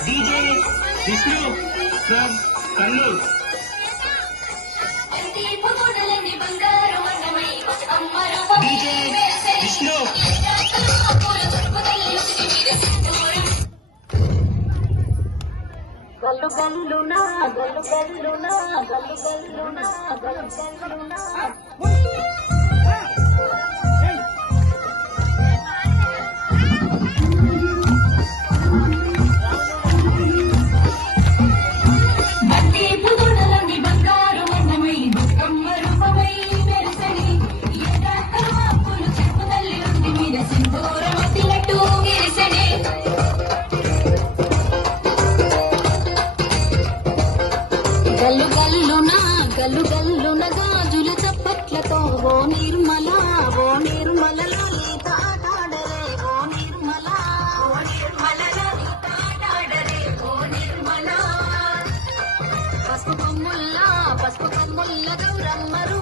DJ Vishnu from Kannur. DJ Vishnu. గల్లు గల్లునా గల్లు గల్లునా గల్లు గల్లునా గల్లు గల్లునా గల్లు గల్లున గల్లు గల్లున గాజుల చప్పట్లతో ఓ నిర్మల లలితాడరే ఓ నిర్మల లలితాడరే ఓ నిర్మల పసుపు కొమ్ముల్ల గౌరమ్మరు